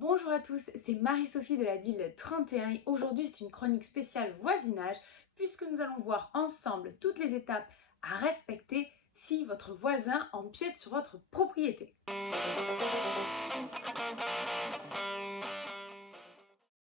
Bonjour à tous, c'est Marie-Sophie de la DIL 31 et aujourd'hui c'est une chronique spéciale voisinage puisque nous allons voir ensemble toutes les étapes à respecter si votre voisin empiète sur votre propriété.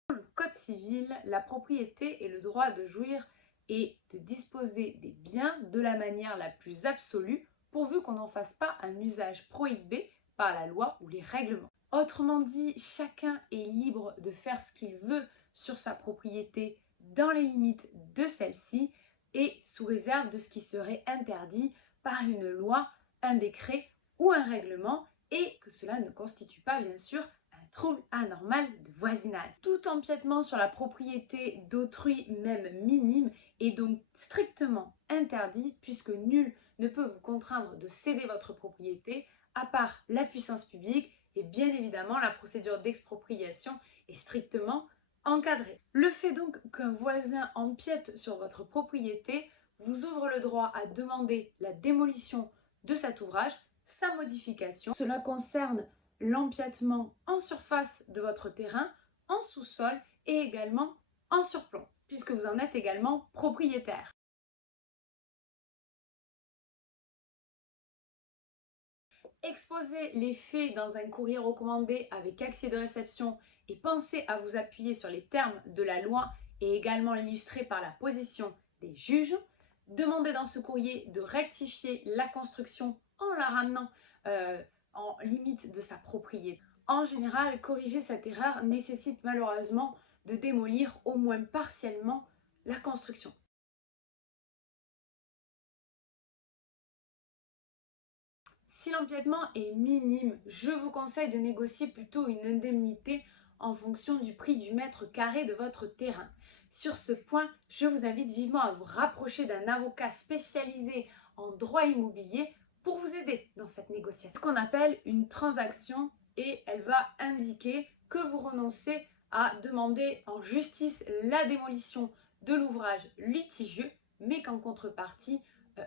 Dans le Code civil, la propriété est le droit de jouir et de disposer des biens de la manière la plus absolue pourvu qu'on n'en fasse pas un usage prohibé par la loi ou les règlements. Autrement dit, chacun est libre de faire ce qu'il veut sur sa propriété dans les limites de celle-ci et sous réserve de ce qui serait interdit par une loi, un décret ou un règlement et que cela ne constitue pas bien sûr un trouble anormal de voisinage. Tout empiètement sur la propriété d'autrui, même minime, est donc strictement interdit puisque nul ne peut vous contraindre de céder votre propriété à part la puissance publique et bien évidemment la procédure d'expropriation est strictement encadrée. Le fait donc qu'un voisin empiète sur votre propriété vous ouvre le droit à demander la démolition de cet ouvrage, sa modification. Cela concerne l'empiètement en surface de votre terrain, en sous-sol et également en surplomb, puisque vous en êtes également propriétaire. Exposez les faits dans un courrier recommandé avec accès de réception et pensez à vous appuyer sur les termes de la loi et également l'illustrer par la position des juges. Demandez dans ce courrier de rectifier la construction en la ramenant en limite de sa propriété. En général, corriger cette erreur nécessite malheureusement de démolir au moins partiellement la construction. Si l'empiètement est minime, je vous conseille de négocier plutôt une indemnité en fonction du prix du mètre carré de votre terrain. Sur ce point, je vous invite vivement à vous rapprocher d'un avocat spécialisé en droit immobilier pour vous aider dans cette négociation. Ce qu'on appelle une transaction et elle va indiquer que vous renoncez à demander en justice la démolition de l'ouvrage litigieux, mais qu'en contrepartie,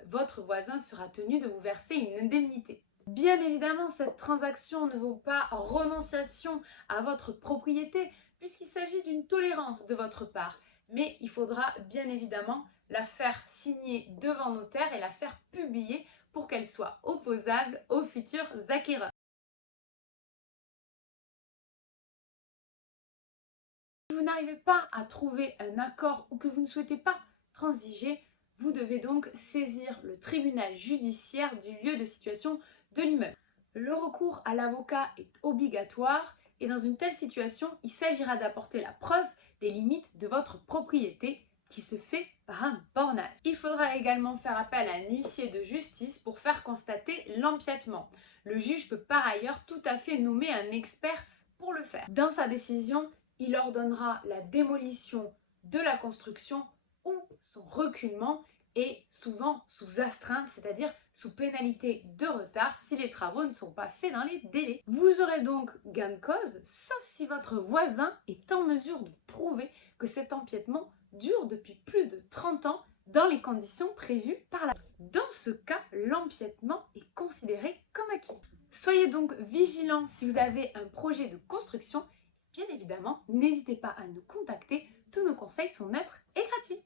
votre voisin sera tenu de vous verser une indemnité. Bien évidemment, cette transaction ne vaut pas renonciation à votre propriété puisqu'il s'agit d'une tolérance de votre part. Mais il faudra bien évidemment la faire signer devant notaire et la faire publier pour qu'elle soit opposable aux futurs acquéreurs. Si vous n'arrivez pas à trouver un accord ou que vous ne souhaitez pas transiger, vous devez donc saisir le tribunal judiciaire du lieu de situation de l'immeuble. Le recours à l'avocat est obligatoire et dans une telle situation, il s'agira d'apporter la preuve des limites de votre propriété qui se fait par un bornage. Il faudra également faire appel à un huissier de justice pour faire constater l'empiètement. Le juge peut par ailleurs tout à fait nommer un expert pour le faire. Dans sa décision, il ordonnera la démolition de la construction ou son reculement et souvent sous astreinte, c'est-à-dire sous pénalité de retard si les travaux ne sont pas faits dans les délais. Vous aurez donc gain de cause, sauf si votre voisin est en mesure de prouver que cet empiètement dure depuis plus de 30 ans dans les conditions prévues par la loi. Dans ce cas, l'empiètement est considéré comme acquis. Soyez donc vigilants si vous avez un projet de construction. Bien évidemment, n'hésitez pas à nous contacter, tous nos conseils sont neutres et gratuits.